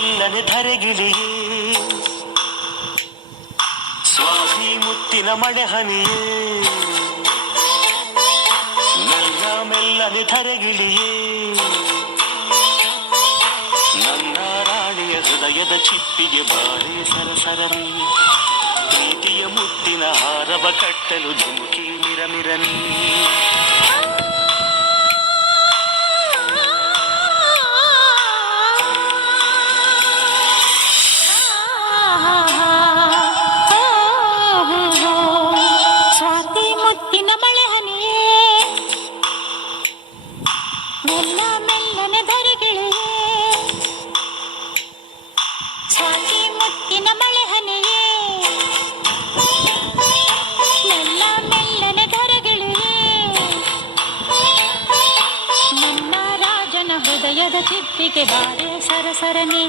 ಮೆಲ್ಲನೆ ಧರೆಗಿಳಿಯೇ ಸ್ವಾತಿ ಮುತ್ತಿನ ಮಳೆ ಹನಿಯೇ ಮೆಲ್ಲನೆ ಧರೆಗಿಳಿಯೇ ನನ್ನ ರಾಣಿಯ ಹೃದಯದ ಚಿಪ್ಪಿಗೆ ಬಾಳೆ ಸರಸರನಿ ಪ್ರೀತಿಯ ಮುತ್ತಿನ ಹಾರವ ಕಟ್ಟಲು ಧುಮುಕಿ ಮಿರಮಿರನಿ ಸ್ವಾತಿ ಮುತ್ತಿನ ಮಳೆ ಹನಿಯೇ ಮೆಲ್ಲ ಮೆಲ್ಲನೆ ಧರೆಗಿಳಿಯೇ ಸ್ವಾತಿ ಮುತ್ತಿನ ಮಳೆ ಹನಿಯೇ ಮೆಲ್ಲ ಮೆಲ್ಲನೆ ಧರೆಗಿಳಿಯೇ ನನ್ನ ರಾಜನ ಹೃದಯದ ಚಿಪ್ಪಿಗೆ ಬಾರೆ ಸರಸರನೆ